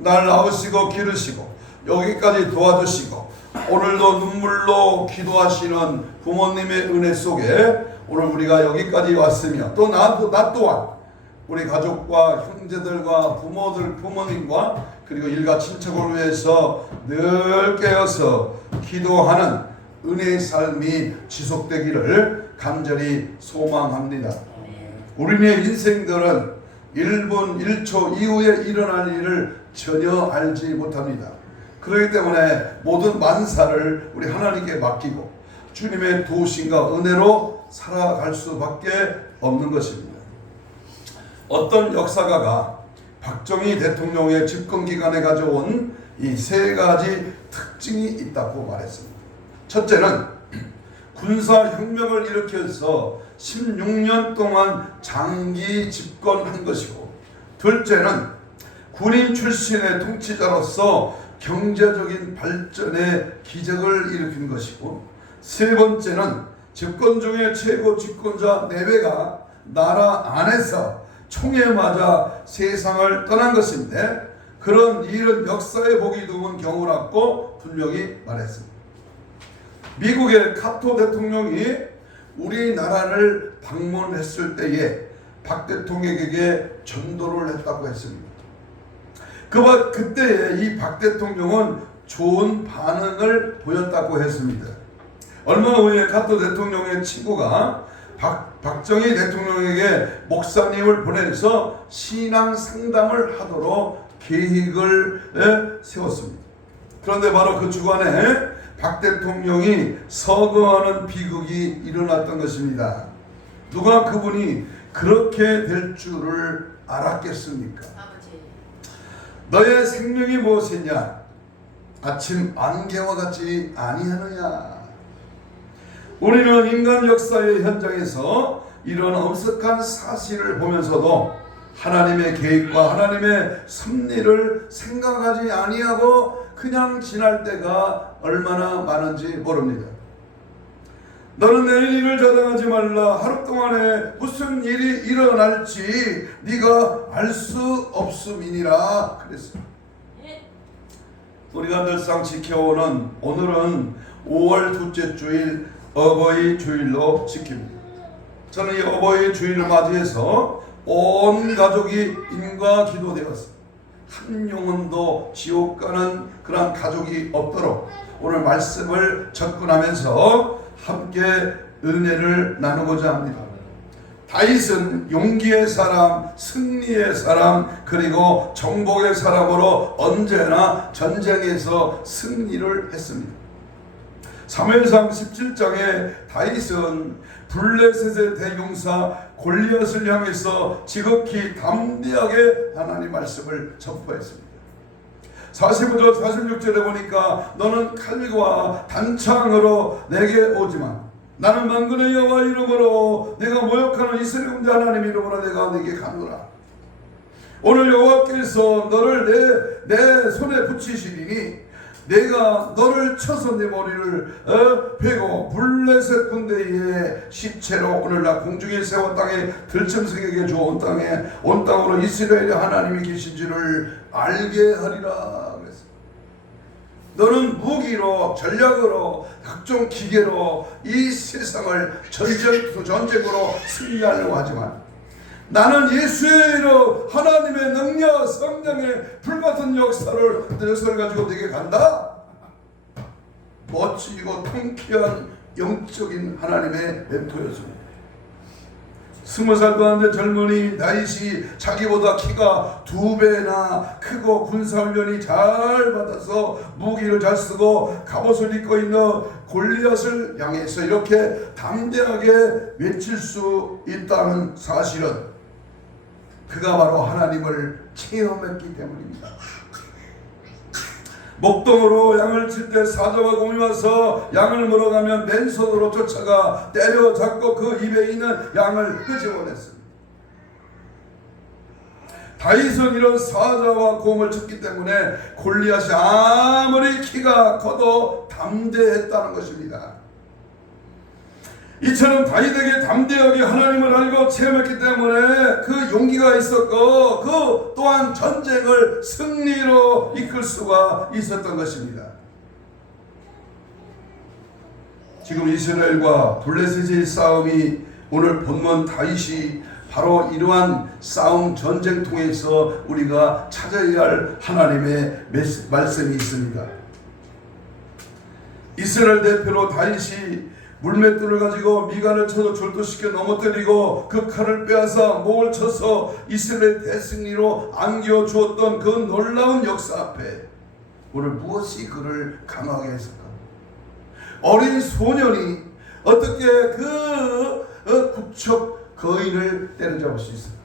날 낳으시고 기르시고 여기까지 도와주시고 오늘도 눈물로 기도하시는 부모님의 은혜 속에 오늘 우리가 여기까지 왔으며 또 나 또한 우리 가족과 형제들과 부모님과 그리고 일가 친척을 위해서 늘 깨어서 기도하는 은혜의 삶이 지속되기를 간절히 소망합니다. 우리의 인생들은 1분 1초 이후에 일어날 일을 전혀 알지 못합니다. 그렇기 때문에 모든 만사를 우리 하나님께 맡기고 주님의 도우심과 은혜로 살아갈 수밖에 없는 것입니다. 어떤 역사가가 박정희 대통령의 집권 기간에 가져온 이 세 가지 특징이 있다고 말했습니다. 첫째는 군사혁명을 일으켜서 16년 동안 장기 집권한 것이고, 둘째는 군인 출신의 통치자로서 경제적인 발전의 기적을 일으킨 것이고, 세 번째는 집권 중에 최고 집권자 4배가 나라 안에서 총에 맞아 세상을 떠난 것인데, 그런 일은 역사에 보기 드문 경우라고 분명히 말했습니다. 미국의 카토 대통령이 우리나라를 방문했을 때에 박 대통령에게 전도를 했다고 했습니다. 그때에 이 박 대통령은 좋은 반응을 보였다고 했습니다. 얼마 후에 카토 대통령의 친구가 박정희 대통령에게 목사님을 보내서 신앙 상담을 하도록 계획을 세웠습니다. 그런데 바로 그 주간에 박 대통령이 서거하는 비극이 일어났던 것입니다. 누가 그분이 그렇게 될 줄을 알았겠습니까? 너의 생명이 무엇이냐? 아침 안개와 같지 아니하느냐? 우리는 인간 역사의 현장에서 이런 엄석한 사실을 보면서도 하나님의 계획과 하나님의 섭리를 생각하지 아니하고 그냥 지날 때가 얼마나 많은지 모릅니다. 너는 내일 일을 자랑하지 말라. 하루 동안에 무슨 일이 일어날지 네가 알 수 없음이니라 그랬어요. 우리가 늘상 지켜오는 오늘은 5월 둘째 주일 어버이 주일로 지킵니다. 저는 이 어버이 주일을 맞이해서 온 가족이 인과 기도되었습니다. 한 영혼도 지옥 가는 그런 가족이 없도록 오늘 말씀을 접근하면서 함께 은혜를 나누고자 합니다. 다윗은 용기의 사람, 승리의 사람, 그리고 정복의 사람으로 언제나 전쟁에서 승리를 했습니다. 사무엘상 17장에 다윗은 블레셋의 대용사 골리앗을 향해서 지극히 담대하게 하나님 말씀을 선포했습니다. 45절 46절에 보니까 너는 칼과 단창으로 내게 오지만 나는 만군의 여호와 이름으로 내가 모욕하는 이스라엘 군대 하나님 이름으로 내가 네게 가노라. 오늘 여호와께서 너를 내 손에 붙이시리니 내가 너를 쳐서 네 머리를 베고 블레셋 군대의 시체로 오늘날 공중에 세워 땅에 들짐승에게 주어 온 땅으로 이스라엘의 하나님이 계신 줄을 알게 하리라 그랬습니다. 너는 무기로 전략으로 각종 기계로 이 세상을 전쟁으로 승리하려고 하지만 나는 예수의 이름 하나님의 능력 성령의 불같은 역사를 가지고 네게 간다. 멋지고 통쾌한 영적인 하나님의 멘토였습니다. 20살도 안 된 젊은이 다윗이 자기보다 키가 2배나 크고 군사훈련이 잘 받아서 무기를 잘 쓰고 갑옷을 입고 있는 골리앗을 향해서 이렇게 담대하게 외칠 수 있다는 사실은 그가 바로 하나님을 체험했기 때문입니다. 목동으로 양을 칠 때 사자와 곰이 와서 양을 물어가면 맨손으로 쫓아가 때려잡고 그 입에 있는 양을 끄집어냈습니다. 다윗은 이런 사자와 곰을 쳤기 때문에 골리앗이 아무리 키가 커도 담대했다는 것입니다. 이처럼 다윗에게 담대하게 하나님을 알고 체험했기 때문에 그 용기가 있었고 그 또한 전쟁을 승리로 이끌 수가 있었던 것입니다. 지금 이스라엘과 블레셋의 싸움이 오늘 본문 다윗이 바로 이러한 싸움 전쟁 통해서 우리가 찾아야 할 하나님의 말씀이 있습니다. 이스라엘 대표로 다윗이 물맷돌을 가지고 미간을 쳐서 졸도시켜 넘어뜨리고 그 칼을 빼앗아 목을 쳐서 이스라엘 대승리로 안겨주었던 그 놀라운 역사 앞에 오늘 무엇이 그를 강하게 했을까? 어린 소년이 어떻게 그 국척 거인을 때려잡을 수 있을까?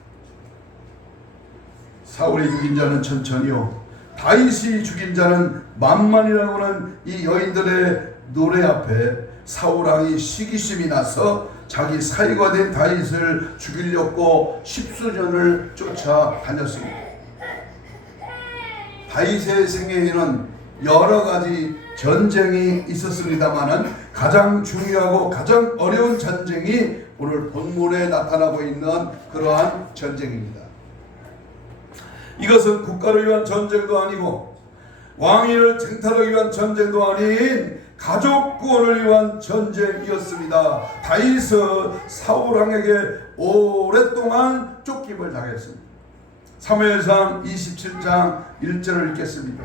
사울이 죽인 자는 천천히요, 다윗이 죽인 자는 만만이라고 하는 이 여인들의 노래 앞에 사울왕이 시기심이 나서 자기 사위가 된 다윗을 죽이려고 십수년을 쫓아다녔습니다. 다윗의 생애에는 여러 가지 전쟁이 있었습니다마는 가장 중요하고 가장 어려운 전쟁이 오늘 본문에 나타나고 있는 그러한 전쟁입니다. 이것은 국가를 위한 전쟁도 아니고 왕위를 쟁탈하기 위한 전쟁도 아닌 가족 구원을 위한 전쟁이었습니다. 다윗은 사울왕에게 오랫동안 쫓김을 당했습니다. 사무엘상 27장 1절을 읽겠습니다.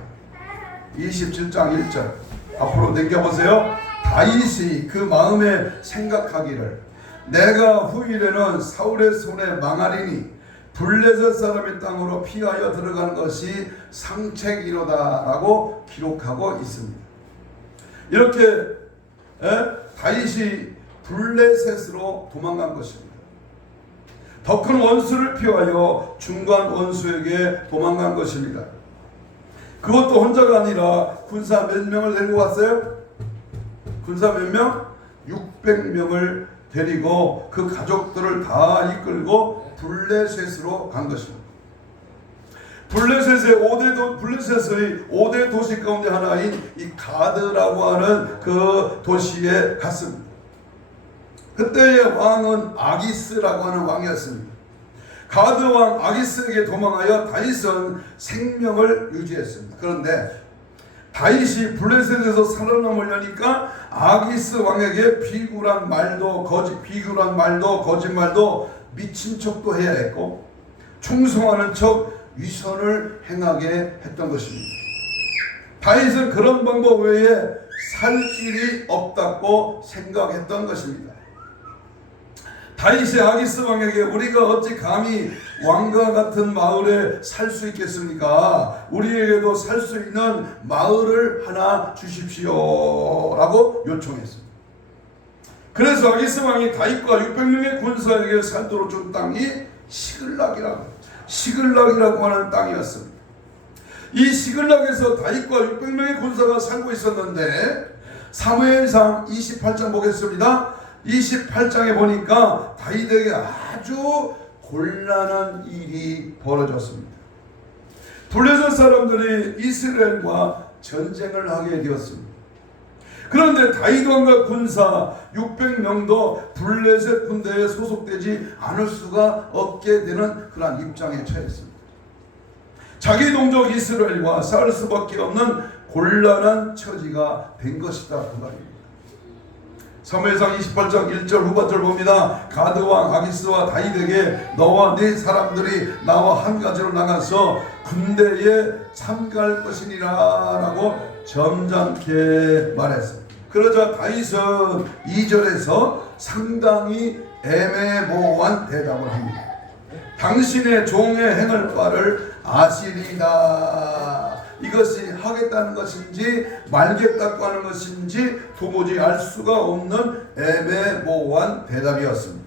27장 1절 앞으로 넘겨보세요. 다윗이 그 마음에 생각하기를 내가 후일에는 사울의 손에 망하리니 블레셋 사람의 땅으로 피하여 들어가는 것이 상책이로다 라고 기록하고 있습니다. 이렇게 다윗이 블레셋으로 도망간 것입니다. 더 큰 원수를 피하여 중간 원수에게 도망간 것입니다. 그것도 혼자가 아니라 군사 몇 명을 데리고 왔어요? 군사 몇 명? 600명을 데리고 그 가족들을 다 이끌고 블레셋으로 간 것입니다. 블레셋의 5대 도시 가운데 하나인 이 가드라고 하는 그 도시에 갔습니다. 그때의 왕은 아기스라고 하는 왕이었습니다. 가드 왕 아기스에게 도망하여 다윗은 생명을 유지했습니다. 그런데 다윗이 블레셋에서 살아남으려니까 아기스 왕에게 비굴한 말도 거짓말도 미친 척도 해야 했고 충성하는 척 위선을 행하게 했던 것입니다. 다윗은 그런 방법 외에 살 길이 없다고 생각했던 것입니다. 다윗이 아기스 왕에게 우리가 어찌 감히 왕과 같은 마을에 살 수 있겠습니까? 우리에게도 살 수 있는 마을을 하나 주십시오 라고 요청했습니다. 그래서 아기스 왕이 다윗과 600명의 군사에게 살도록 준 땅이 시글락이라고 하는 땅이었습니다. 이 시글락에서 다윗과 600명의 군사가 살고 있었는데 사무엘상 28장 보겠습니다. 28장에 보니까 다윗에게 아주 곤란한 일이 벌어졌습니다. 블레셋 사람들이 이스라엘과 전쟁을 하게 되었습니다. 그런데 다윗 왕과 군사 600명도 블레셋 군대에 소속되지 않을 수가 없게 되는 그런 입장에 처했습니다. 자기 동족 이스라엘과 싸울 수밖에 없는 곤란한 처지가 된 것이다 그 말입니다. 사무엘상 28장 1절 후반절 봅니다. 가드왕 아기스와 다윗에게 너와 네 사람들이 나와 한 가지로 나가서 군대에 참가할 것이니라 라고 점잖게 말했습니다. 그러자 다윗은 2절에서 상당히 애매모호한 대답을 합니다. 당신의 종의 행할 바를 아시리이다. 이것이 하겠다는 것인지 말겠다고 하는 것인지 도무지 알 수가 없는 애매모호한 대답이었습니다.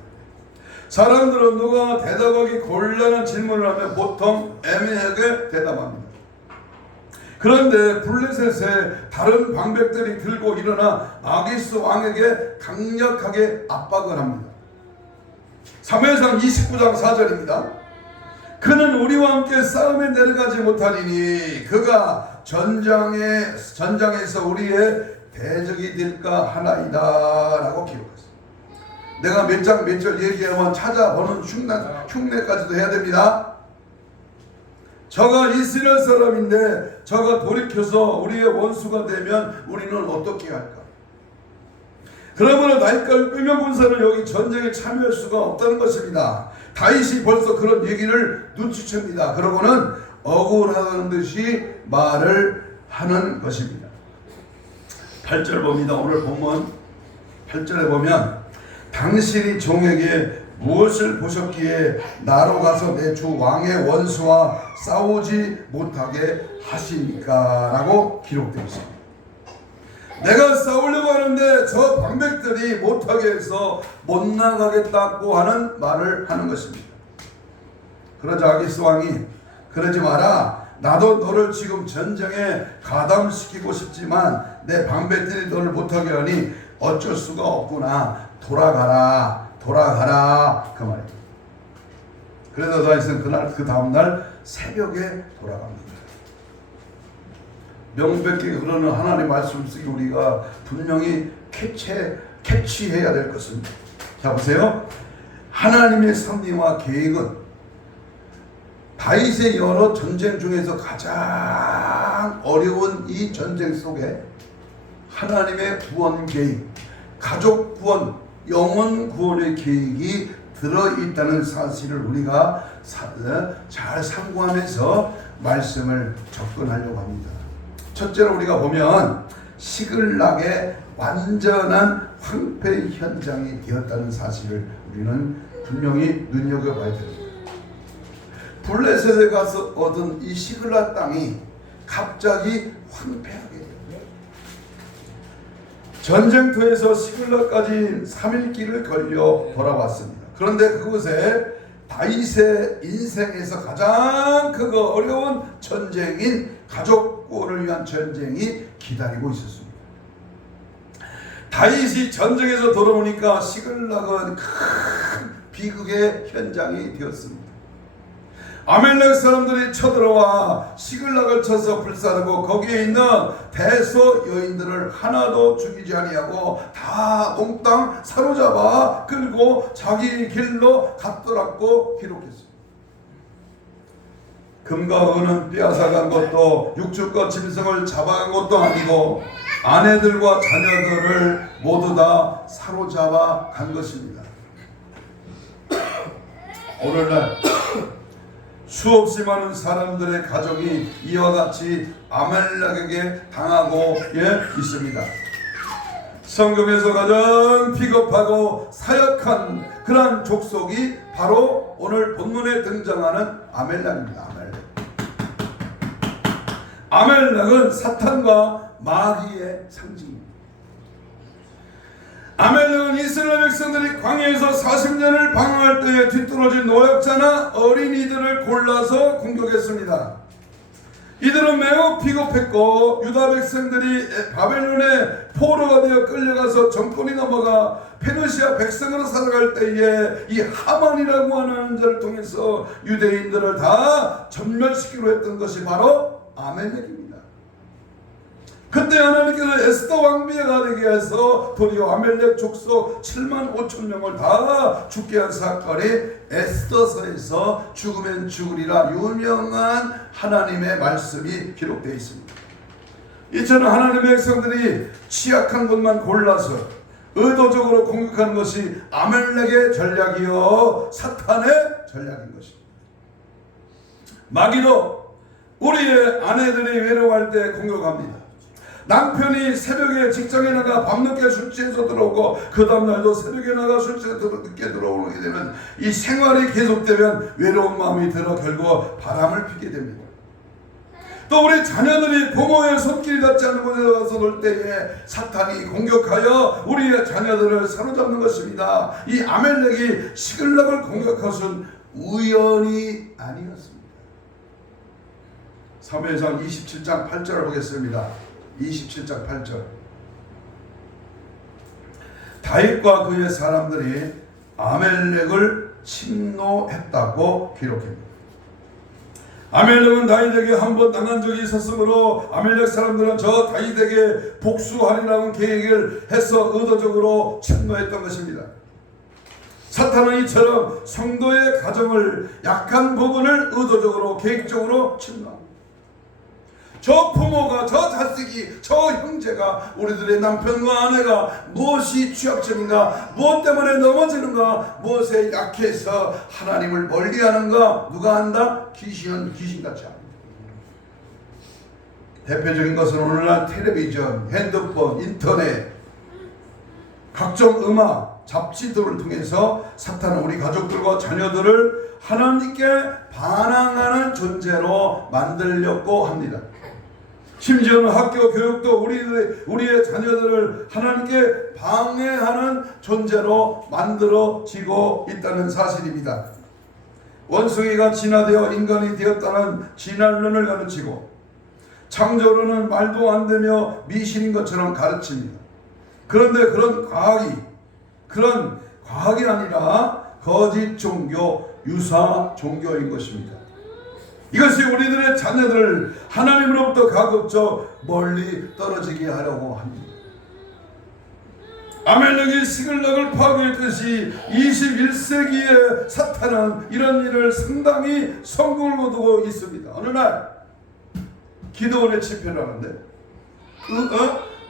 사람들은 누가 대답하기 곤란한 질문을 하면 보통 애매하게 대답합니다. 그런데 블레셋의 다른 방백들이 들고 일어나 아기스 왕에게 강력하게 압박을 합니다. 사무엘상 29장 4절입니다. 그는 우리와 함께 싸움에 내려가지 못하리니 그가 전장에서 우리의 대적이 될까 하나이다 라고 기록했습니다. 내가 몇 장 몇 절 얘기하면 찾아보는 흉내까지도 해야 됩니다. 저가 이스라엘 사람인데 저가 돌이켜서 우리의 원수가 되면 우리는 어떻게 할까? 그러므로 나이까지 끄면 군사를 여기 전쟁에 참여할 수가 없다는 것입니다. 다윗이 벌써 그런 얘기를 눈치챕니다. 그러고는 억울하다는 듯이 말을 하는 것입니다. 8절 봅니다. 오늘 본문 8절에 보면 당신이 종에게 무엇을 보셨기에 나로 가서 내 주 왕의 원수와 싸우지 못하게 하십니까? 라고 기록되어 있습니다. 내가 싸우려고 하는데 저 방백들이 못하게 해서 못 나가겠다고 하는 말을 하는 것입니다. 그러자 아기스 왕이 그러지 마라. 나도 너를 지금 전쟁에 가담시키고 싶지만 내 방백들이 너를 못하게 하니 어쩔 수가 없구나. 돌아가라. 그 말입니다. 그래서 다윗은 그 다음날 새벽에 돌아갑니다. 명백히 흐르는 하나님의 말씀 속에 우리가 분명히 캐치해야 될 것입니다. 자 보세요. 하나님의 섭리와 계획은 다윗의 여러 전쟁 중에서 가장 어려운 이 전쟁 속에 하나님의 구원 계획, 가족 구원, 영혼 구원의 계획이 들어있다는 사실을 우리가 잘 상고하면서 말씀을 접근하려고 합니다. 첫째로 우리가 보면 시글락의 완전한 황폐 현장이 되었다는 사실을 우리는 분명히 눈여겨봐야 됩니다. 블레셋에 가서 얻은 이 시글락 땅이 갑자기 황폐하게 됩니다. 전쟁터에서 시글락까지 3일 길을 걸려 돌아왔습니다. 그런데 그곳에 다윗의 인생에서 가장 크고 어려운 전쟁인 가족 구원을 위한 전쟁이 기다리고 있었습니다. 다윗이 전쟁에서 돌아오니까 시글락은 큰 비극의 현장이 되었습니다. 아멜렉 사람들이 쳐들어와 시글락을 쳐서 불사르고 거기에 있는 대소 여인들을 하나도 죽이지 아니하고 다 몽땅 사로잡아 끌고 자기 길로 갔더라고 기록했습니다. 금과 은은 빼앗아간 것도 육축과 짐승을 잡아간 것도 아니고 아내들과 자녀들을 모두 다 사로잡아 간 것입니다. 오늘날 수없이 많은 사람들의 가정이 이와 같이 아멜렉에게 당하고 있습니다. 성경에서 가장 비겁하고 사역한 그러한 족속이 바로 오늘 본문에 등장하는 아멜렉입니다. 아멜렉은 사탄과 마귀의 상징입니다. 아멜렉은 이스라엘 백성들이 광야에서 40년을 방황할 때에 뒤떨어진 노약자나 어린이들을 골라서 공격했습니다. 이들은 매우 비겁했고 유다 백성들이 바벨론의 포로가 되어 끌려가서 정권이 넘어가 페르시아 백성으로 살아갈 때에 이 하만이라고 하는 자를 통해서 유대인들을 다 전멸시키려 했던 것이 바로 아멜렉입니다. 그때 하나님께서 에스더 왕비가 되게 해서 도리어 아멜렉 족속 7만 5천 명을 다 죽게 한 사건이 에스더서에서 죽으면 죽으리라 유명한 하나님의 말씀이 기록되어 있습니다. 이처럼 하나님의 백성들이 취약한 것만 골라서 의도적으로 공격하는 것이 아멜렉의 전략이요 사탄의 전략인 것입니다. 마귀도 우리의 아내들이 외로워할 때 공격합니다. 남편이 새벽에 직장에 나가 밤늦게 술 취해서 들어오고 그 다음날도 새벽에 나가 술 취해서 늦게 들어오게 되면 이 생활이 계속되면 외로운 마음이 들어 결국 바람을 피게 됩니다. 또 우리 자녀들이 부모의 손길 닿지 않는 곳에 가서 놀 때에 사탄이 공격하여 우리의 자녀들을 사로잡는 것입니다. 이 아멜렉이 시글락을 공격한 것은 우연이 아니었습니다. 사무엘상 27장 8절을 보겠습니다. 27장 8절 다윗과 그의 사람들이 아멜렉을 침노했다고 기록합니다. 아멜렉은 다윗에게 한 번 당한 적이 있었으므로 아멜렉 사람들은 저 다윗에게 복수하리라는 계획을 해서 의도적으로 침노했던 것입니다. 사탄은 이처럼 성도의 가정을 약한 부분을 의도적으로 계획적으로 침노합니다. 저 부모가, 저 자식이, 저 형제가, 우리들의 남편과 아내가 무엇이 취약점인가, 무엇 때문에 넘어지는가, 무엇에 약해서 하나님을 멀리하는가, 누가 한다? 귀신같이 합니다. 대표적인 것은 오늘날 텔레비전, 핸드폰, 인터넷, 각종 음악, 잡지들을 통해서 사탄은 우리 가족들과 자녀들을 하나님께 반항하는 존재로 만들려고 합니다. 심지어는 학교 교육도 우리의 자녀들을 하나님께 방해하는 존재로 만들어지고 있다는 사실입니다. 원숭이가 진화되어 인간이 되었다는 진화론을 가르치고 창조론은 말도 안 되며 미신인 것처럼 가르칩니다. 그런데 그런 과학이 아니라 거짓 종교, 유사 종교인 것입니다. 이것이 우리들의 자녀들을 하나님으로부터 가급적 멀리 떨어지게 하려고 합니다. 아멜렉이 시글락을 파괴했듯이 21세기의 사탄은 이런 일을 상당히 성공을 거두고 있습니다. 어느 날 기도원에 집회를 하는데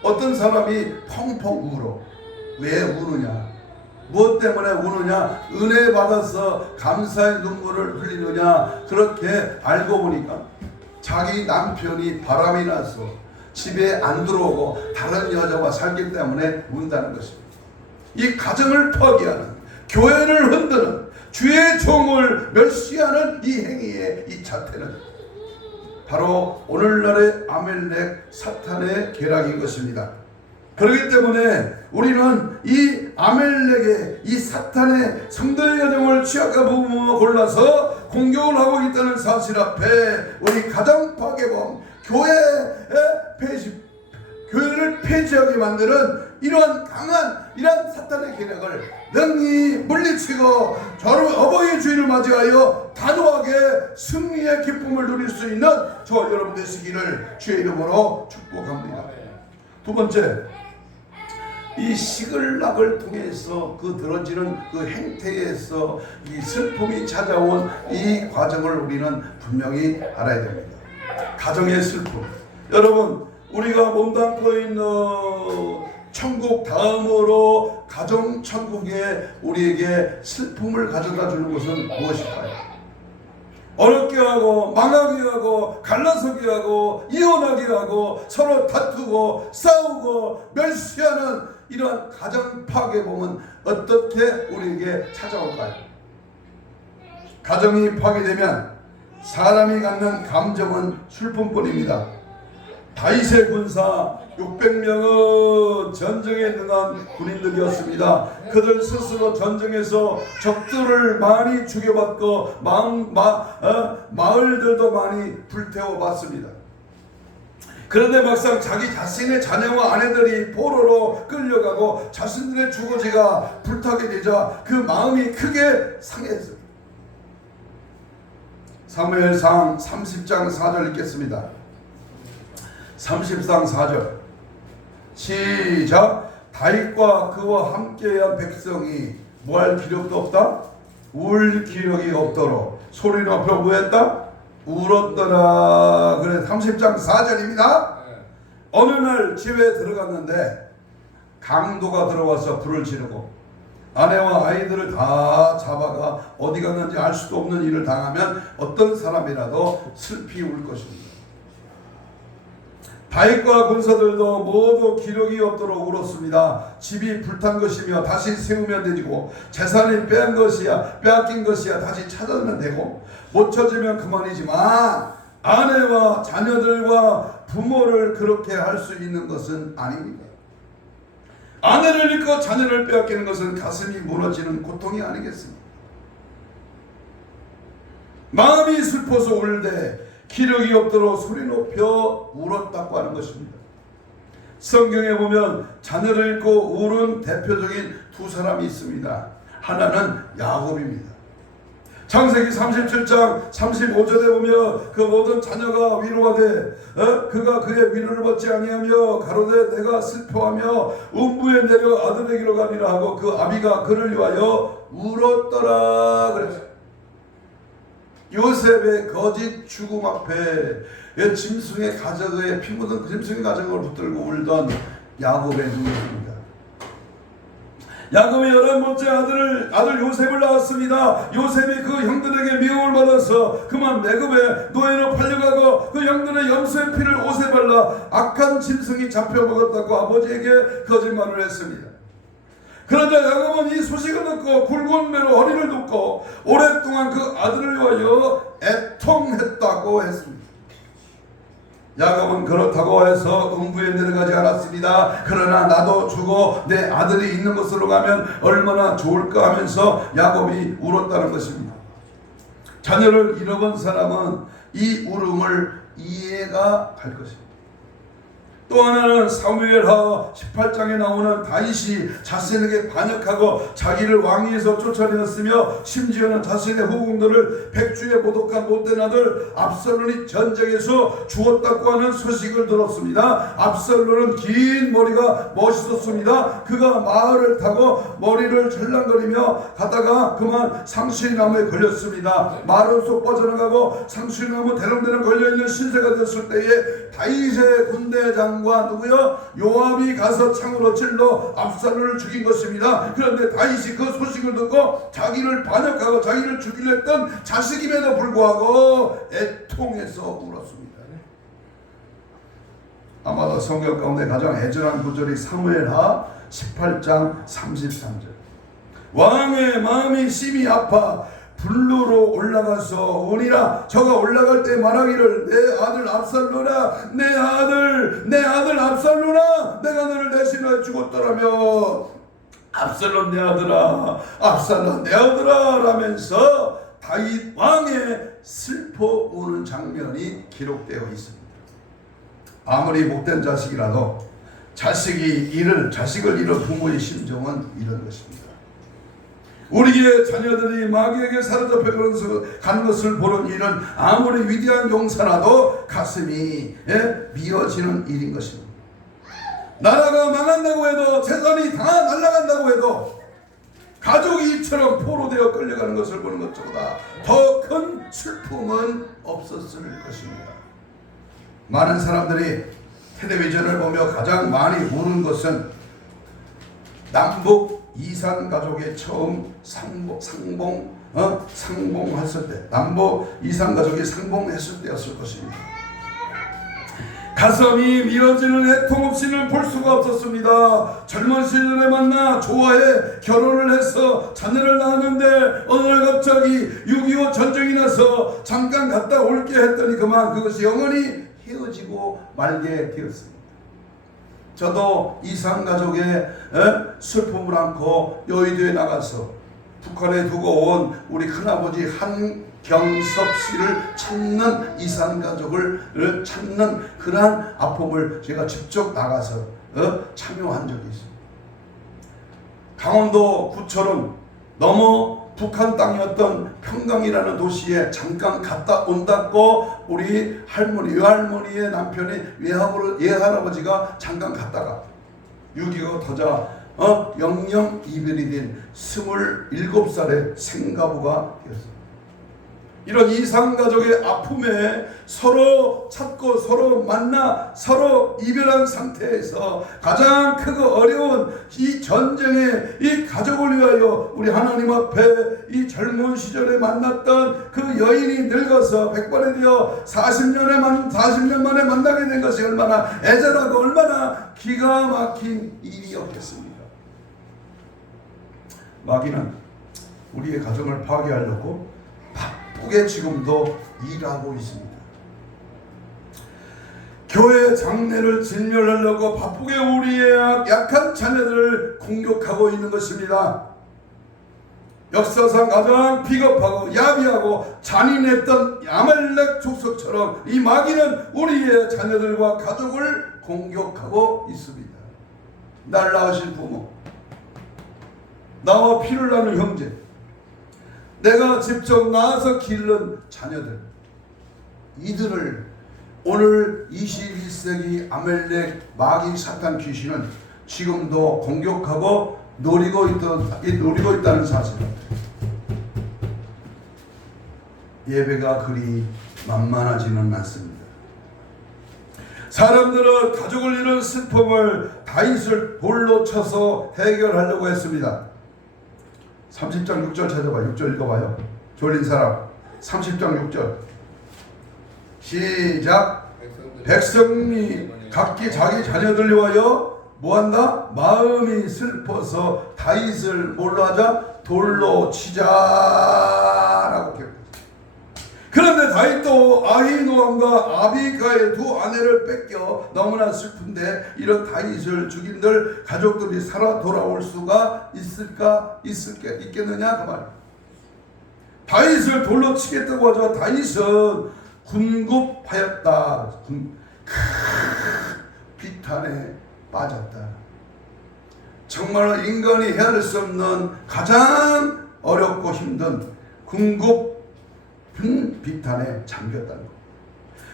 어떤 사람이 펑펑 울어. 왜 우느냐? 무엇 때문에 우느냐? 은혜 받아서 감사의 눈물을 흘리느냐? 그렇게 알고 보니까 자기 남편이 바람이 나서 집에 안 들어오고 다른 여자와 살기 때문에 운다는 것입니다. 이 가정을 파괴하는, 교회를 흔드는, 주의 종을 멸시하는 이 행위의 이 자태는 바로 오늘날의 아멜렉 사탄의 계략인 것입니다. 그렇기 때문에 우리는 이 아멜렉의, 이 사탄의 성도의 가정을 취약한 부분으로 골라서 공격을 하고 있다는 사실 앞에 우리 가정 파괴범, 교회를 폐지하게 만드는 이러한 강한 이러한 사탄의 계략을 능히 물리치고 어버이의 주일을 맞이하여 단호하게 승리의 기쁨을 누릴 수 있는 저 여러분 되시기를 주의 이름으로 축복합니다. 두 번째, 이 시글락을 통해서 그 들어지는 그 행태에서 이 슬픔이 찾아온 이 과정을 우리는 분명히 알아야 됩니다. 가정의 슬픔. 여러분, 우리가 몸담고 있는 천국 다음으로 가정 천국에 우리에게 슬픔을 가져다 주는 것은 무엇일까요? 어렵게 하고 망하게 하고 갈라서게 하고 이혼하게 하고 서로 다투고 싸우고 멸시하는 이러한 가정 파괴범은 어떻게 우리에게 찾아올까요? 가정이 파괴되면 사람이 갖는 감정은 슬픔뿐입니다. 다윗의 군사 600명은 전쟁에 능한 군인들이었습니다. 그들 스스로 전쟁에서 적들을 많이 죽여봤고 마을들도 많이 불태워봤습니다. 그런데 막상 자기 자신의 자녀와 아내들이 포로로 끌려가고 자신들의 주거지가 불타게 되자 그 마음이 크게 상했습니다. 사무엘상 30장 4절 읽겠습니다. 30장 4절 시작. 다윗과 그와 함께한 백성이 뭐할 기력도 없다? 울 기력이 없도록 소리 높여 뭐했다? 울었더라. 그래 30장 4절입니다. 어느 날 집에 들어갔는데 강도가 들어와서 불을 지르고 아내와 아이들을 다 잡아가 어디 갔는지 알 수도 없는 일을 당하면 어떤 사람이라도 슬피 울 것입니다. 다윗과 군사들도 모두 기력이 없도록 울었습니다. 집이 불탄 것이며 다시 세우면 되고 재산이 빼앗긴 것이야 다시 찾아내면 되고 못 찾으면 그만이지만 아내와 자녀들과 부모를 그렇게 할 수 있는 것은 아닙니다. 아내를 잃고 자녀를 빼앗기는 것은 가슴이 무너지는 고통이 아니겠습니까? 마음이 슬퍼서 울되 기력이 없도록 소리 높여 울었다고 하는 것입니다. 성경에 보면 자녀를 잃고 울은 대표적인 두 사람이 있습니다. 하나는 야곱입니다. 창세기 37장 35절에 보면 그 모든 자녀가 위로가 돼 그가 그의 위로를 받지 아니하며 가로되 내가 슬퍼하며 음부에 내려 아들에게로 가리라 하고 그 아비가 그를 위하여 울었더라 그랬어요. 요셉의 거짓 죽음 앞에 짐승의 가정에 피 묻은 짐승의 가정을 붙들고 울던 야곱의 눈물입니다. 야곱이 11번째 아들 요셉을 낳았습니다. 요셉이 그 형들에게 미움을 받아서 그만 매급에 노예로 팔려가고 그 형들의 염소의 피를 옷에 발라 악한 짐승이 잡혀먹었다고 아버지에게 거짓말을 했습니다. 그러자 야곱은 이 소식을 듣고 굵은 배로 허리를 굽고 오랫동안 그 아들을 위하여 애통했다고 했습니다. 야곱은 그렇다고 해서 음부에 내려가지 않았습니다. 그러나 나도 죽어 내 아들이 있는 곳으로 가면 얼마나 좋을까 하면서 야곱이 울었다는 것입니다. 자녀를 잃어본 사람은 이 울음을 이해가 갈 것입니다. 또 하나는 사무엘하 18장에 나오는 다윗이 자신에게 반역하고 자기를 왕위에서 쫓아내었으며 심지어는 자신의 후궁들을 백주에 모독한 못된 아들 압살론이 전쟁에서 죽었다고 하는 소식을 들었습니다. 압살론은 긴 머리가 멋있었습니다. 그가 말을 타고 머리를 절랑거리며 가다가 그만 상수리나무에 걸렸습니다. 말은 쏙 빠져나가고 상수리나무 대롱대롱 걸려있는 신세가 됐을 때에 다윗의 군대 장관 누구요? 요압이 가서 창으로 찔러 압살론을 죽인 것입니다. 그런데 다윗이 그 소식을 듣고 자기를 반역하고 자기를 죽이려 했던 자식임에도 불구하고 애통해서 울었습니다. 아마도 성경 가운데 가장 애절한 구절이 사무엘하 18장 33절. 왕의 마음이 심히 아파 불로로 올라가서 오니라. 저가 올라갈 때 말하기를 내 아들 압살론아, 내 아들 압살론아, 내가 너를 대신하여 죽었더라며 압살론 내 아들아, 압살론 내 아들아 라면서 다윗 왕의 슬퍼 우는 장면이 기록되어 있습니다. 아무리 못된 자식이라도 자식을 잃은 부모의 심정은 이런 것입니다. 우리의 자녀들이 마귀에게 사로잡혀 가는 것을 보는 일은 아무리 위대한 용사라도 가슴이 미어지는 일인 것입니다. 나라가 망한다고 해도 재산이 다 날아간다고 해도 가족이 이처럼 포로되어 끌려가는 것을 보는 것보다 더 큰 슬픔은 없었을 것입니다. 많은 사람들이 텔레비전을 보며 가장 많이 우는 것은 남북 이산 가족의 처음 상봉했을 때, 남북 이산 가족이 상봉했을 때였을 것입니다. 가슴이 미어지는 애통 없이는 볼 수가 없었습니다. 젊은 시절에 만나 좋아해 결혼을 해서 자녀를 낳았는데 어느 날 갑자기 6.25 전쟁이 나서 잠깐 갔다 올게 했더니 그만 그것이 영원히 헤어지고 말게 되었습니다. 저도 이산가족의 슬픔을 안고 여의도에 나가서 북한에 두고 온 우리 큰아버지 한경섭 씨를 찾는 이산가족을 찾는 그러한 아픔을 제가 직접 나가서 참여한 적이 있습니다. 강원도 구처럼 넘어 북한 땅이었던 평강이라는 도시에 잠깐 갔다 온다고 우리 외할머니의 남편이 외할아버지가 잠깐 갔다가 6.25가 터져 영영 이별이 된 27살의 생가부가 되었습니다. 이런 이산가족의 아픔에 서로 찾고 서로 만나 서로 이별한 상태에서 가장 크고 어려운 이 전쟁에 이 가족을 위하여 우리 하나님 앞에 이 젊은 시절에 만났던 그 여인이 늙어서 백발이 되어 40년 만에 만나게 된 것이 얼마나 애절하고 얼마나 기가 막힌 일이었겠습니까? 마귀는 우리의 가정을 파괴하려고 바쁘게 지금도 일하고 있습니다. 교회 장례를 진멸하려고 바쁘게 우리의 약한 자녀들을 공격하고 있는 것입니다. 역사상 가장 비겁하고 야비하고 잔인했던 아말렉 족속처럼 이 마귀는 우리의 자녀들과 가족을 공격하고 있습니다. 날 낳으신 부모, 나와 피를 나눈 형제, 내가 직접 나와서 기른 자녀들, 이들을 오늘 21세기 아멜렉 마귀 사탄 귀신은 지금도 공격하고 노리고 있다는 사실. 예배가 그리 만만하지는 않습니다. 사람들은 가족을 잃은 슬픔을 다윗을 돌로 쳐서 해결하려고 했습니다. 30장 6절 찾아봐요. 6절 읽어봐요. 졸린 사람. 30장 6절 시작. 백성이 각기 자기 자녀들 위하여 뭐한다? 마음이 슬퍼서 다윗을 뭘로 하자? 돌로 치자라고 기록했습니다. 그런데 다윗도 아히노함과 아비가의 두 아내를 뺏겨 너무나 슬픈데 이런 다윗을 죽인들 가족들이 살아 돌아올 수가 있겠느냐 그 말이야. 다윗을 돌로 치겠다고 하자. 다윗은 군급하였다. 비탄에 빠졌다. 정말 인간이 헤아릴 수 없는 가장 어렵고 힘든 궁극 비탄에 잠겼다는 것.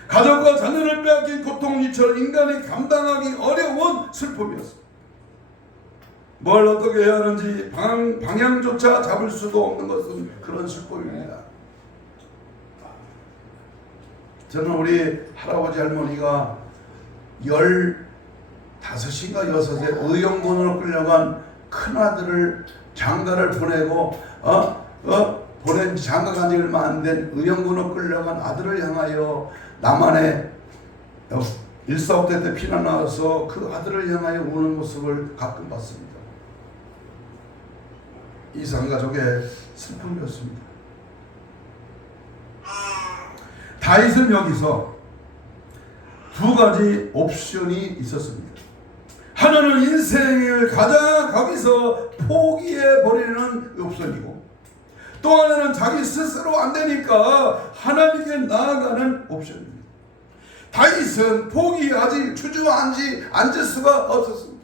가족과 자녀를 빼앗긴 고통 이처럼 인간이 감당하기 어려운 슬픔이었습니다. 뭘 어떻게 해야 하는지 방향조차 잡을 수도 없는 것은 그런 슬픔입니다. 저는 우리 할아버지 할머니가 15인가 6에 의용군으로 끌려간 큰아들을 장가를 보내고 보낸 장가 간 지 얼마 안 된 의용군으로 끌려간 아들을 향하여 남한에 일사후퇴 때 피난 나와서 그 아들을 향하여 우는 모습을 가끔 봤습니다. 이산가족의 슬픔이었습니다. 다윗은 여기서 두 가지 옵션이 있었습니다. 하나는 인생을 가장 거기서 포기해버리는 옵션이고, 또 하나는 자기 스스로 안 되니까 하나님께 나아가는 옵션입니다. 다윗은 포기하지 주저앉지 앉을 수가 없었습니다.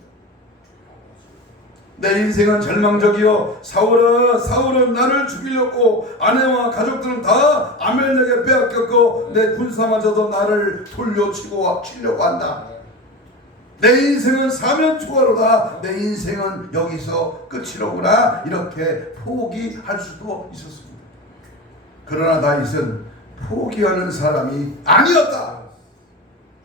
내 인생은 절망적이요. 사울은 나를 죽이려고, 아내와 가족들은 다 아멜렉에 빼앗겼고 내 군사마저도 나를 돌려치고 치려고 한다. 내 인생은 사면초가로다. 내 인생은 여기서 끝이로구나. 이렇게 포기할 수도 있었습니다. 그러나 다윗은 포기하는 사람이 아니었다.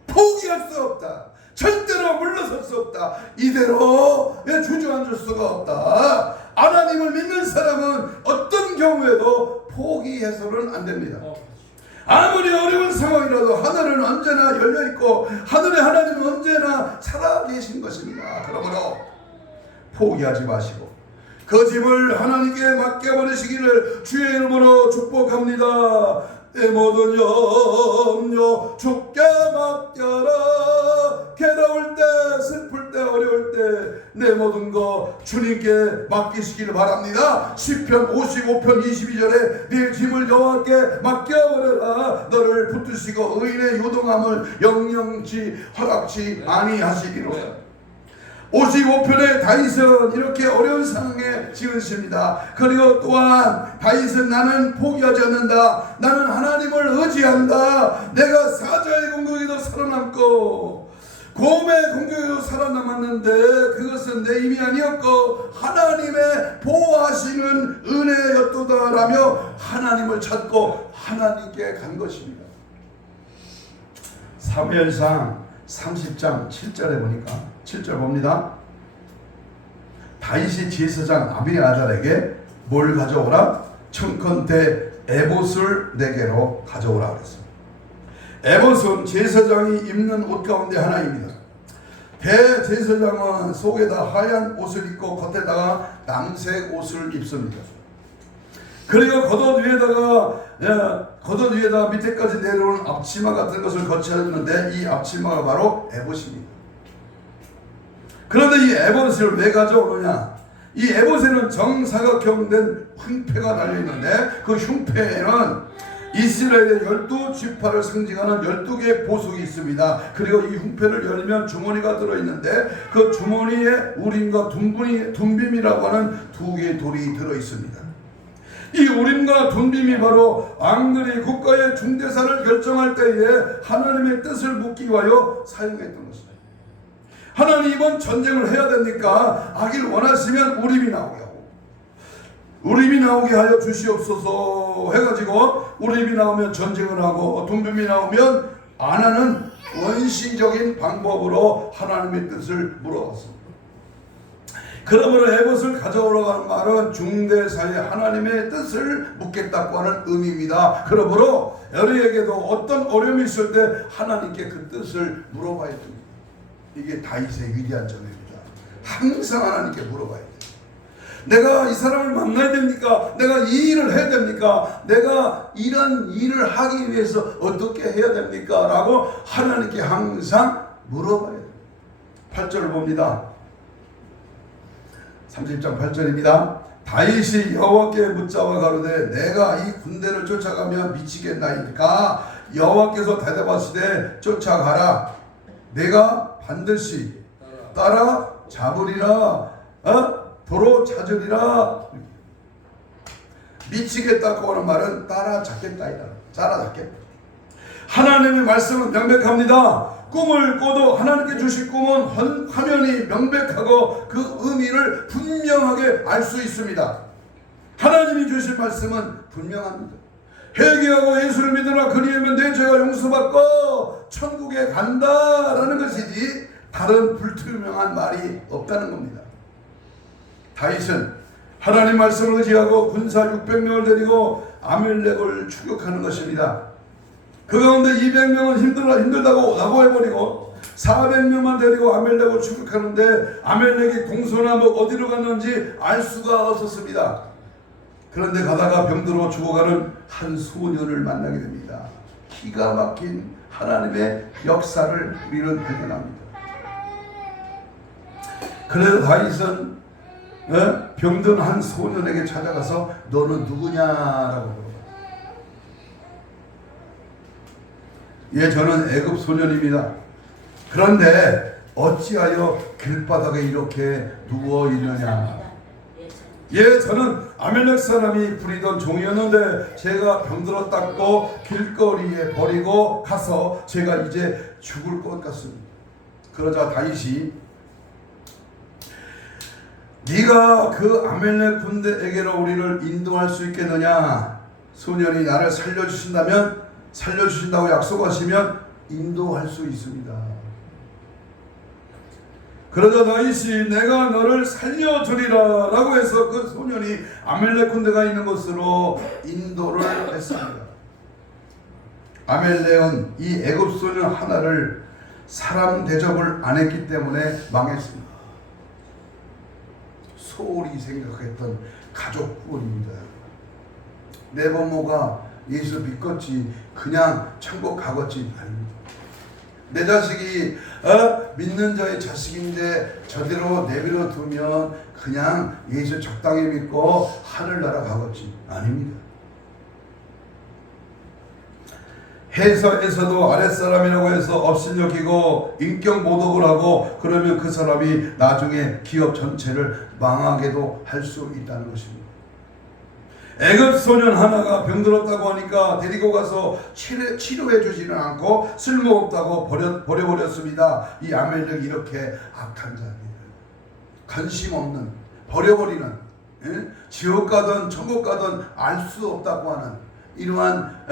포기할 수 없다. 절대로 물러설 수 없다. 이대로 주저앉을 수가 없다. 하나님을 믿는 사람은 어떤 경우에도 포기해서는 안 됩니다. 아무리 어려운 상황이라도 하늘은 언제나 열려있고 하늘의 하나님은 언제나 살아계신 것입니다. 그러므로 포기하지 마시고 그 짐을 하나님께 맡겨버리시기를 주의 이름으로 축복합니다. 내 모든 염려 주께 맡겨라. 괴로울 때, 슬플 때, 어려울 때 내 모든 거 주님께 맡기시기를 바랍니다. 시편 55편 22절에 네 짐을 여호와께 맡겨버려라. 너를 붙드시고 의인의 요동함을 영영치 허락치 아니하시기로. 55편의 다윗은 이렇게 어려운 상황에 지으십니다. 그리고 또한 다윗은 나는 포기하지 않는다. 나는 하나님을 의지한다. 내가 사자의 공격에도 살아남고 곰의 공격에도 살아남았는데 그것은 내 힘이 아니었고 하나님의 보호하시는 은혜였도다라며 하나님을 찾고 하나님께 간 것입니다. 사무엘상 30장 7절에 보니까 7절 봅니다. 다윗이 제사장 아비아달에게 뭘 가져오라? 청컨대 에봇을 내게로 가져오라 그랬습니다. 에봇은 제사장이 입는 옷 가운데 하나입니다. 대제사장은 속에다 하얀 옷을 입고 겉에다가 남색 옷을 입습니다. 그리고 겉옷 위에다가 밑에까지 내려오는 앞치마 같은 것을 거쳐주는데 이 앞치마가 바로 에봇입니다. 그런데 이 에봇을 왜 가져오느냐? 이 에봇에는 정사각형 된 흉패가 달려있는데 그 흉패에는 이스라엘의 12지파를 상징하는 12개의 보석이 있습니다. 그리고 이 흉패를 열면 주머니가 들어있는데 그 주머니에 우림과 둠빔이라고 하는 두 개의 돌이 들어있습니다. 이 우림과 둠빔이 바로 왕들이 국가의 중대사를 결정할 때에 하나님의 뜻을 묻기 위하여 사용했던 것입니다. 하나님 이번 전쟁을 해야 됩니까? 하길 원하시면 우림이 나오게 하고, 우림이 나오게 하여 주시옵소서 해가지고, 우림이 나오면 전쟁을 하고 둠빔이 나오면 안 하는 원시적인 방법으로 하나님의 뜻을 물어봤습니다. 그러므로 에봇을 가져오라고 하는 말은 중대사에 하나님의 뜻을 묻겠다고 하는 의미입니다. 그러므로 우리에게도 어떤 어려움이 있을 때 하나님께 그 뜻을 물어봐야 됩니다. 이게 다윗의 위대한 점입니다. 항상 하나님께 물어봐야 돼요. 내가 이 사람을 만나야 됩니까? 내가 이 일을 해야 됩니까? 내가 이런 일을 하기 위해서 어떻게 해야 됩니까? 라고 하나님께 항상 물어봐야 돼요. 8절을 봅니다. 30장 8절입니다. 다윗이 여호와께 묻자와 가로되 내가 이 군대를 쫓아가면 미치겠나이까? 여호와께서 대답하시되 쫓아가라. 내가 반드시 따라 잡으리라. 도로 찾으리라. 미치겠다고 하는 말은 따라잡겠다이다. 따라잡겠다. 하나님의 말씀은 명백합니다. 꿈을 꿔도 하나님께 주신 꿈은 화면이 명백하고 그 의미를 분명하게 알 수 있습니다. 하나님이 주신 말씀은 분명합니다. 회개하고 예수를 믿으라. 그리하면 내 죄가 용서받고 천국에 간다라는 것이지 다른 불투명한 말이 없다는 겁니다. 다윗은 하나님 말씀을 의지하고 군사 600명을 데리고 아멜렉을 추격하는 것입니다. 그 가운데 200명은 힘들다고 낙오해버리고 400명만 데리고 아멜렉을 추격하는데 아멜렉이 동서남북 어디로 갔는지 알 수가 없었습니다. 그런데 가다가 병들어 죽어가는 한 소년을 만나게 됩니다. 기가 막힌 하나님의 역사를 우리는 발견합니다. 그래서 다윗은 병든 한 소년에게 찾아가서 너는 누구냐라고 물어요. 예, 저는 애굽 소년입니다. 그런데 어찌하여 길바닥에 이렇게 누워 있느냐. 예, 저는 아멜렉 사람이 부리던 종이었는데 제가 병들었다고 길거리에 버리고 가서 제가 이제 죽을 것 같습니다. 그러자 다윗이 네가 그 아멜렉 군대에게로 우리를 인도할 수 있겠느냐? 소년이 나를 살려주신다고 약속하시면 인도할 수 있습니다. 그러자 다윗이 내가 너를 살려주리라 라고 해서 그 소년이 아멜렉 군대가 있는 곳으로 인도를 했습니다. 아멜렉은 이 애굽 소년 하나를 사람 대접을 안 했기 때문에 망했습니다. 소홀히 생각했던 가족 구원입니다. 내 부모가 예수 믿겠지 그냥 천국 가겠지 아닙니다. 내 자식이 믿는 자의 자식인데 저대로 내버려 두면 그냥 예수 적당히 믿고 하늘나라 가겠지 아닙니다. 해서에서도 아랫사람이라고 해서 업신여기고 인격 모독을 하고 그러면 그 사람이 나중에 기업 전체를 망하게도 할 수 있다는 것입니다. 애굽 소년 하나가 병들었다고 하니까 데리고 가서 치료해 주지는 않고 쓸모없다고 버려버렸습니다. 이 아멜렉이 이렇게 악한 자입니다. 관심 없는, 버려버리는, 지옥 가든 천국 가든 알 수 없다고 하는 이러한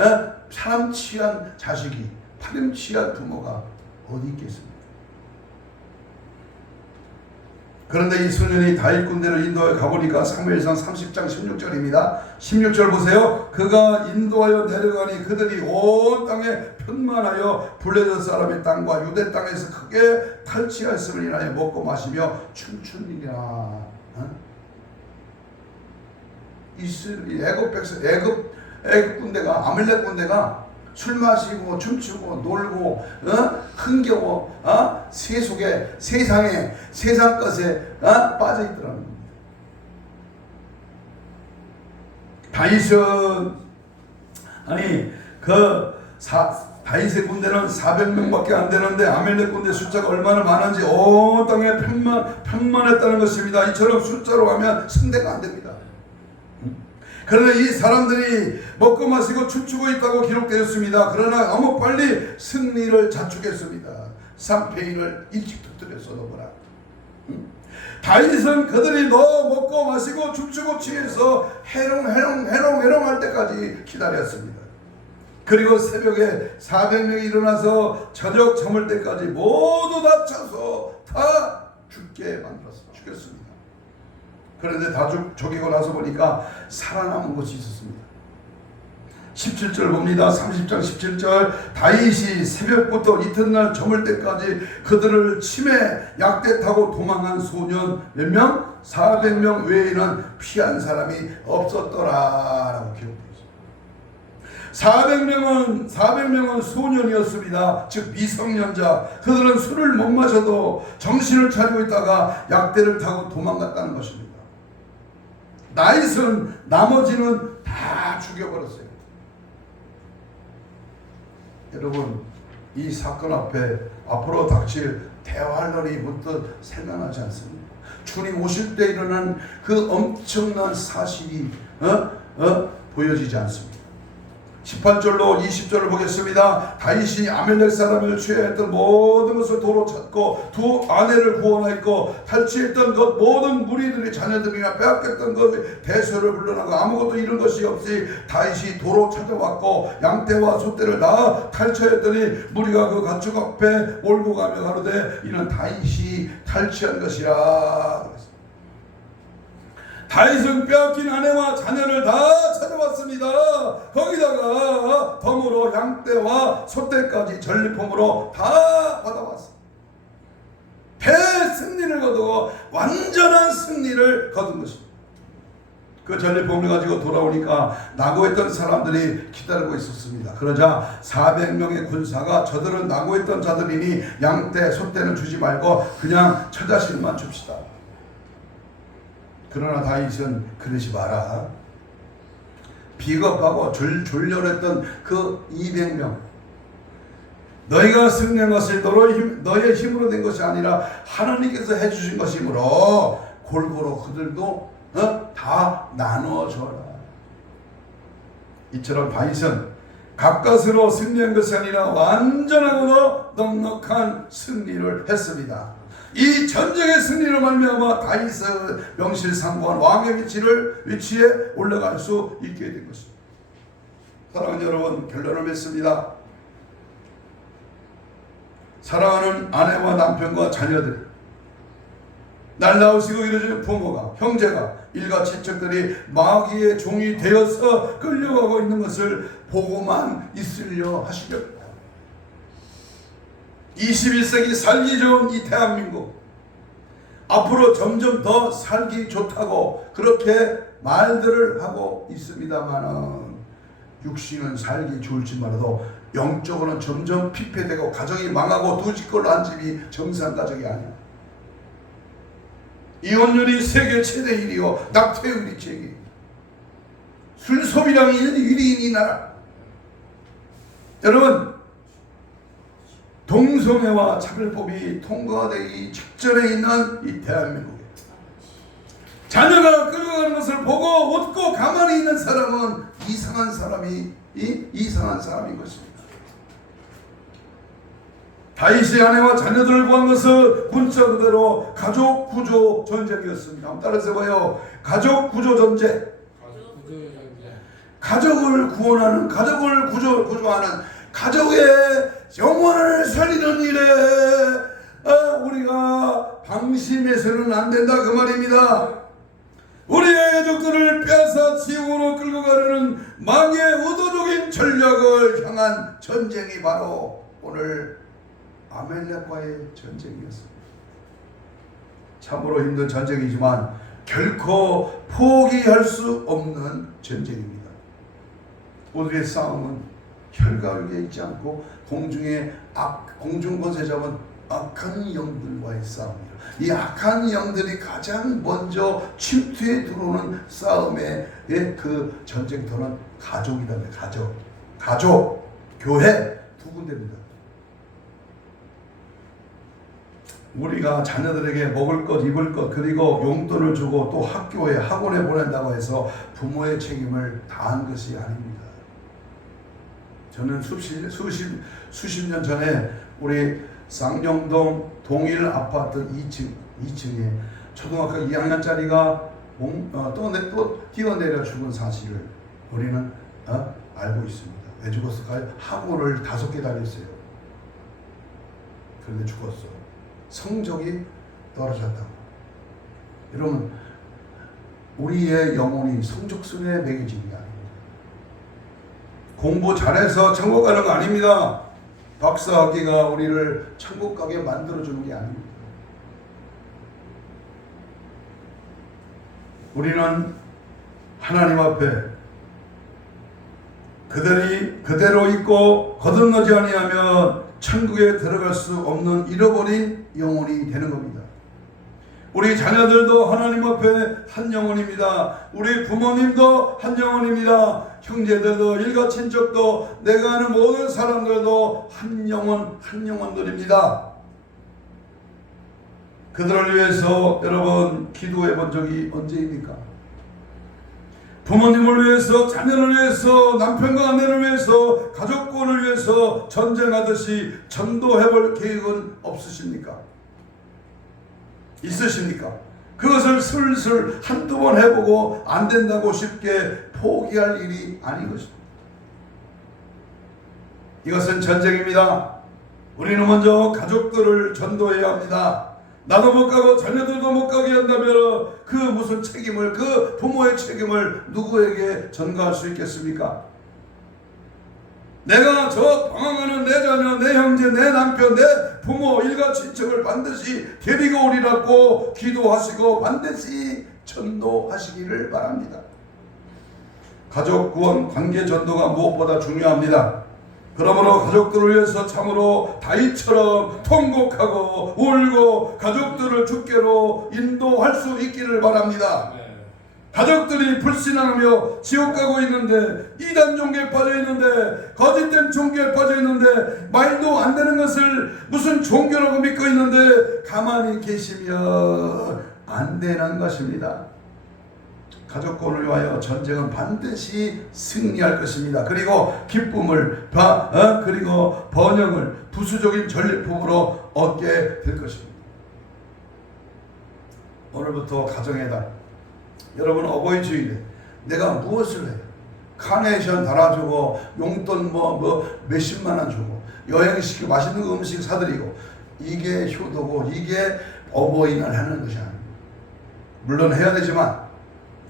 사람 취한 자식이, 파렴 취한 부모가 어디 있겠습니까? 그런데 이 소년이 다윗 군대를 인도하여 가보니까 사무엘상 30장 16절입니다. 16절 보세요. 그가 인도하여 내려가니 그들이 온 땅에 편만하여 블레셋 사람의 땅과 유대 땅에서 크게 탈취하였음을 인하여 먹고 마시며 춤추니라. 애굽 군대가, 아멜렉 군대가 술 마시고 춤추고 놀고 흥겨워 세속에 세상에 세상 것에 빠져 있더라는 겁니다. 다윗은 다윗의 군대는 400명밖에 안 되는데 아멜렉 군대 숫자가 얼마나 많은지 온 땅에 편만했다는 것입니다. 이처럼 숫자로 하면 승대가 안 됩니다. 그러나 이 사람들이 먹고 마시고 춤추고 있다고 기록되었습니다. 그러나 너무 빨리 승리를 자축했습니다. 3패인을 일찍 터뜨려서 넘어라. 다윗은 그들이 너 먹고 마시고 춤추고 취해서 해롱 할 때까지 기다렸습니다. 그리고 새벽에 400명이 일어나서 저녁 저물 때까지 모두 다 차서 다 죽였습니다. 그런데 다 죽이고 나서 보니까 살아남은 것이 있었습니다. 17절 봅니다. 30장 17절 다윗이 새벽부터 이튿날 저물 때까지 그들을 침해 약대 타고 도망한 소년 몇 명? 400명 외에는 피한 사람이 없었더라 라고 기록되어 있습니다. 400명은 소년이었습니다. 즉 미성년자. 그들은 술을 못 마셔도 정신을 차리고 있다가 약대를 타고 도망갔다는 것입니다. 다윗은 나머지는 다 죽여버렸어요. 여러분, 이 사건 앞으로 닥칠 대화할 날이 문득 생각나지 않습니까? 주님 오실 때 일어난 그 엄청난 사실이 보여지지 않습니다. 18절로 20절을 보겠습니다. 다윗이 아멜렉 사람을 취하였던 모든 것을 도로 찾고 두 아내를 구원하였고 탈취했던 것 모든 무리들이 자녀들이나 빼앗겼던 것 대소를 불러나고 아무것도 잃은 것이 없이 다윗이 도로 찾아왔고 양떼와 소떼를 다 탈취했더니 무리가 그 가축 앞에 몰고 가며 가로되 이는 다윗이 탈취한 것이라. 다윗은 빼앗긴 아내와 자녀를 다 찾아왔습니다. 거기다가 덤으로 양떼와 소떼까지 전리품으로 다 받아왔습니다. 대승리를 거두고 완전한 승리를 거둔 것입니다. 그 전리품을 가지고 돌아오니까 낙오했던 사람들이 기다리고 있었습니다. 그러자 400명의 군사가 저들은 낙오했던 자들이니 양떼 소떼는 주지 말고 그냥 처자식만 줍시다. 그러나 다윗은 그러지 마라. 비겁하고 졸렬했던 그 200명 너희가 승리한 것이 너의 힘으로 된 것이 아니라 하나님께서 해주신 것이므로 골고루 그들도 다 나눠줘라. 이처럼 다윗은 가까스로 승리한 것이 아니라 완전하고도 넉넉한 승리를 했습니다. 이 전쟁의 승리로 말미암아 다윗은 명실상부한 왕의 위치에 올라갈 수 있게 된 것입니다. 사랑하는 여러분, 결론을 맺습니다. 사랑하는 아내와 남편과 자녀들, 날 낳으시고 이루신 부모가, 형제가, 일가 친척들이 마귀의 종이 되어서 끌려가고 있는 것을 보고만 있으려 하시렵니다. 21세기 살기 좋은 이 대한민국, 앞으로 점점 더 살기 좋다고 그렇게 말들을 하고 있습니다만은 육신은 살기 좋을지 몰라도 영적으로는 점점 피폐되고 가정이 망하고 두 집꼴로 한 집이 정상 가정이 아니야. 이혼율이 세계 최대 1위요 낙태율이 제기, 술 소비량이 1위인 이 나라. 여러분, 동성애와 차별법이 통과되기 직전에 있는 이 대한민국에 자녀가 끌어가는 것을 보고 웃고 가만히 있는 사람은 이상한 사람인 것입니다. 다윗의 아내와 자녀들을 구한 것은 문자 그대로 가족 구조 전쟁이었습니다. 한번 따라서 해봐요. 가족 구조 전쟁. 가족을 구원하는, 가족을 구조하는, 가족의 영혼을 살리는 일에 우리가 방심해서는 안 된다 그 말입니다. 우리의 가족들을 빼앗아 지옥으로 끌고 가려는 마귀의 의도적인 전략을 향한 전쟁이 바로 오늘 아멜렉과의 전쟁이었습니다. 참으로 힘든 전쟁이지만 결코 포기할 수 없는 전쟁입니다. 우리의 싸움은 혈과 육에 있지 않고 공중 권세 잡은 악한 영들과의 싸움이라. 이 악한 영들이 가장 먼저 침투해 들어오는 싸움의 그 전쟁터는 가족이라면 가족, 교회 두 군데입니다. 우리가 자녀들에게 먹을 것, 입을 것, 그리고 용돈을 주고 또 학교에, 학원에 보낸다고 해서 부모의 책임을 다한 것이 아닙니다. 저는 수십 년 전에 우리 쌍용동 동일 아파트 2층에 초등학교 2학년짜리가 또 뛰어내려 죽은 사실을 우리는 알고 있습니다. 왜 죽었을까요? 학원을 5개 다녔어요. 그런데 죽었어. 성적이 떨어졌다고. 여러분, 우리의 영혼이 성적순에 매겨진 게 아닙니다. 공부 잘해서 천국 가는 거 아닙니다. 박사학위가 우리를 천국 가게 만들어주는 게 아닙니다. 우리는 하나님 앞에 그대로 있고 거듭나지 아니하면 천국에 들어갈 수 없는 잃어버린 영혼이 되는 겁니다. 우리 자녀들도 하나님 앞에 한 영혼입니다. 우리 부모님도 한 영혼입니다. 형제들도 일가 친척도 내가 아는 모든 사람들도 한 영혼들입니다. 그들을 위해서 여러분 기도해 본 적이 언제입니까? 부모님을 위해서, 자녀를 위해서, 남편과 아내를 위해서, 가족권을 위해서 전쟁하듯이 전도해 볼 계획은 없으십니까? 있으십니까? 그것을 슬슬 한두 번 해보고 안 된다고 쉽게 포기할 일이 아닌 것입니다. 이것은 전쟁입니다. 우리는 먼저 가족들을 전도해야 합니다. 나도 못 가고 자녀들도 못 가게 한다면 그 무슨 책임을, 그 부모의 책임을 누구에게 전가할 수 있겠습니까? 내가 저 방황하는 내 자녀, 내 형제, 내 남편, 내 부모, 일가 친척을 반드시 데리고 오리라고 기도하시고 반드시 전도하시기를 바랍니다. 가족 구원, 관계 전도가 무엇보다 중요합니다. 그러므로 가족들을 위해서 참으로 다윗처럼 통곡하고 울고 가족들을 주께로 인도할 수 있기를 바랍니다. 가족들이 불신앙하며 지옥 가고 있는데, 이단 종교에 빠져 있는데, 거짓된 종교에 빠져 있는데, 말도 안 되는 것을 무슨 종교라고 믿고 있는데 가만히 계시면 안 되는 것입니다. 가족권을 위하여 전쟁은 반드시 승리할 것입니다. 그리고 기쁨을 그리고 번영을 부수적인 전리품으로 얻게 될 것입니다. 오늘부터 가정의 달, 여러분 어버이 주일에 내가 무엇을 해요? 카네이션 달아주고 용돈 몇십만 원 주고 여행시키고 맛있는 음식 사드리고, 이게 효도고 이게 어버이날 하는 것이 아닙니다. 물론 해야 되지만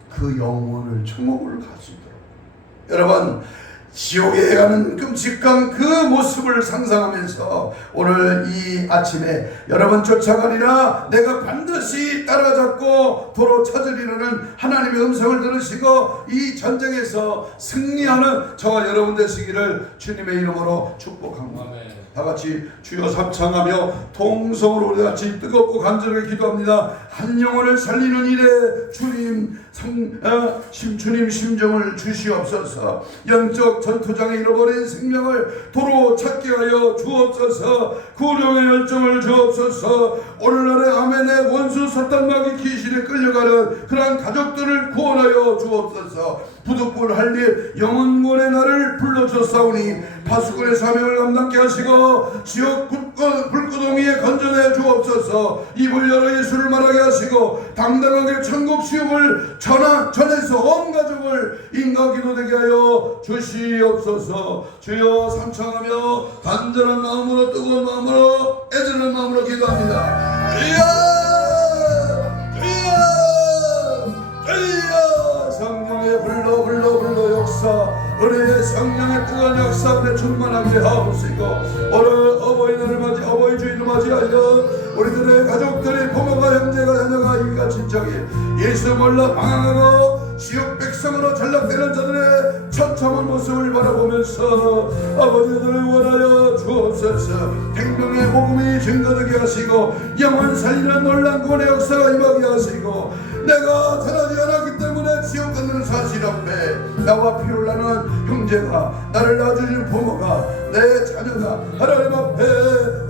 그 영혼을 천국을 갈 수 있도록, 여러분 지옥에 가는 끔찍한 그 모습을 상상하면서 오늘 이 아침에 여러분 쫓아가리라, 내가 반드시 따라잡고 도로 찾으리라는 하나님의 음성을 들으시고 이 전쟁에서 승리하는 저와 여러분 되시기를 주님의 이름으로 축복합니다. 아멘. 다같이 주여 삼창하며 통성으로 우리같이 뜨겁고 간절하게 기도합니다. 한 영혼을 살리는 일에 주님 심정을 주시옵소서. 영적 전투장에 잃어버린 생명을 도로 찾게 하여 주옵소서. 구령의 열정을 주옵소서. 오늘날의 아멘의 원수 사탄마귀 귀신에 끌려가는 그러한 가족들을 구원하여 주옵소서. 부득불 할 일 영원권의 날을 불러주사오니 파수꾼의 사명을 감당케 하시고 지옥 불구덩이에 건져내 주옵소서. 입을 열어 예수를 말하게 하시고 당당하게 천국 시험을 전해서 온 가족을 인가기도 되게 하여 주시옵소서. 주여 삼창하며 간절한 마음으로 뜨거운 마음으로 애절한 마음으로 기도합니다. 성령의 불러 역사, 은혜의 성령의 뜨거운 역사 은혜 충만하게 하옵시고, 오늘 어버이날을 맞이 어버이 주일을 맞이하여 우리들의 가족들이 부모가 형제가 자녀가 일가 친척이 예수 몰라 방황하고 지옥 백성으로 전락되는 자들의 처참한 모습을 바라보면서 아버지들을 원하여 주옵소서. 생명의 복음이 증거되게 하시고 영원 살리는 놀란 구원의 역사가 임하게 하시고, 내가 전하지 않았기 때문에 지옥 가는 사실 앞에 나와 피를 나는 형제가, 나를 낳아주신 부모가, 내 자녀가 하나님 앞에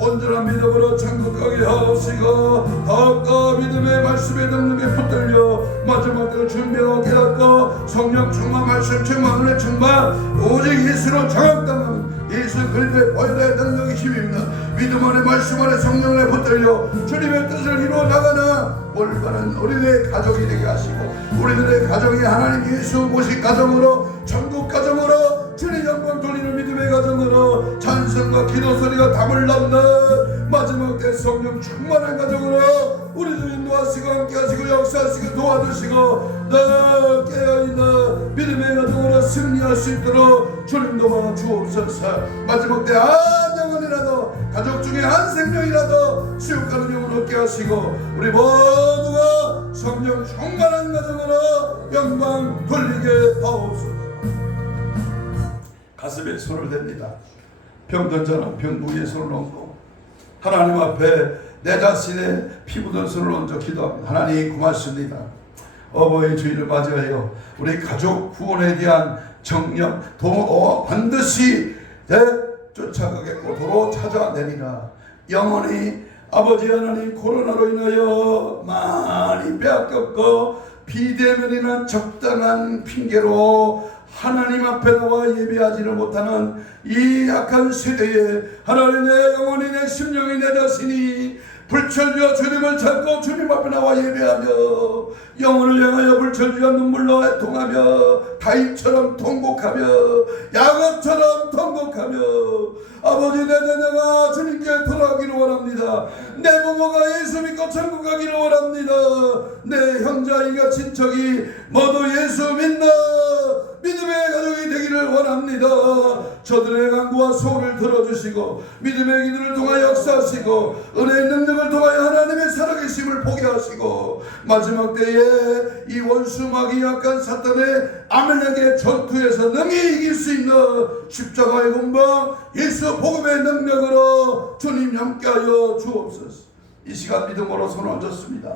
온전한 믿음으로 천국하게 하옵시고 더욱더 믿음의 말씀의 능력에 붙들려 마지막 때를 준비하고 깨닫고 성령 충만 말씀 충만 은혜 충만 오직 예수로 장악당하는 예수 그리스도의 보혈의 능력이 힘입니다. 믿음 안에 말씀 안에 성령 안에 붙들려 주님의 뜻을 이루어 나가는 올바른 우리들의 가족이 되게 하시고 우리들의 가정이 하나님 예수 모식 가정으로 천국 가정으로 주님 영광 돌리는 믿음의 가정으로 찬송과 기도 소리가 담을 낳는 마지막 때 성령 충만한 가정으로 우리들 인도하시고 함께하시고 역사하시고 도와주시고 늘 깨어있는 믿음의 가정으로 승리할 수 있도록 주님 도와 주옵소서. 마지막 때 한 영혼이라도 가족 중에 한 생명이라도 지옥 가는 영혼 얻게 하시고 우리 모두가 성령 충만한 가정으로 영광 돌리게 하옵소서. 가슴에 손을 댑니다. 병든 자는 병 부위에 손을 얹고 하나님 앞에 내 자신의 피 묻은 손을 얹어 기도합니다. 하나님 고맙습니다. 어버이 주일을 맞이하여 우리 가족 구원에 대한 정령 반드시 쫓아가겠고 도로 찾아내리라. 영원히 아버지 하나님 코로나로 인하여 많이 빼앗겼고 비대면이나 적당한 핑계로 하나님 앞에 나와 예배하지를 못하는 이 약한 세대에 하나님 내 영혼이 내 심령이 내 자신이 불철주와 주님을 찾고 주님 앞에 나와 예배하며 영혼을 향하여 불철주와 눈물로 애통하며 다윗처럼 통곡하며 야곱처럼 통곡하며 아버지 내 자녀가 주님께 돌아가기를 원합니다. 내 부모가 예수 믿고 천국 가기를 원합니다. 내 형제이가 친척이 모두 예수 믿는 믿음의 가족이 되기를 원합니다. 저들의 간구와 소원을 들어주시고 믿음의 기도를 통하여 역사하시고 은혜의 능력을 통하여 하나님의 살아계심을 보게 하시고 마지막 때에 이 원수 마귀 약한 사탄의 아멜렉의 전투에서 능히 이길 수 있는 십자가의 군방 예수 복음의 능력으로 주님 함께하여 주옵소서. 이 시간 믿음으로 손을 얹었습니다.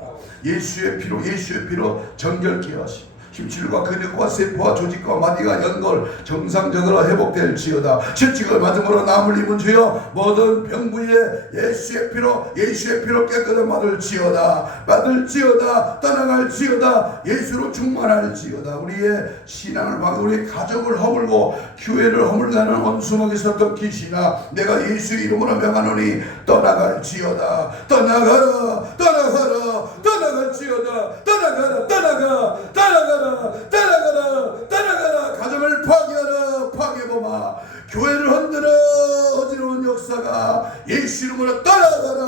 예수의 피로 정결케 하시고 힘줄과 근육과 세포와 조직과 마디가 연골 정상적으로 회복될지어다. 채찍을 맞음으로 남을 입은 주여 모든 병 부위에 예수의 피로 깨끗한 받을지어다. 떠나갈지어다. 예수로 충만할지어다. 우리의 신앙을 막고 우리 가족을 허물고 교회를 허물가는 원수막에 섰던 귀신아 내가 예수 이름으로 명하노니 떠나갈지어다. 떠나갈지어다. 떠나가라. 가정을 파괴하라. 교회를 흔들어 어지러운 역사가 예수 이름으로 떠나갈지어다.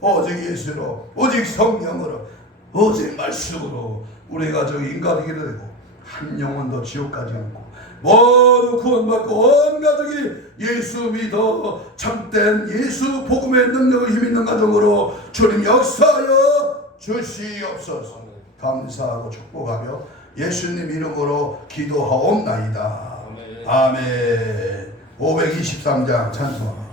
오직 예수로 오직 성령으로 오직 말씀으로 우리 가족이 인가되기를 되고 한 영혼도 지옥 가지 않고 모두 구원받고 온 가족이 예수 믿어 참된 예수 복음의 능력을 힘있는 가정으로 주님 역사하여 주시옵소서. 감사하고 축복하며 예수님 이름으로 기도하옵나이다. 아멘. 523장 찬송.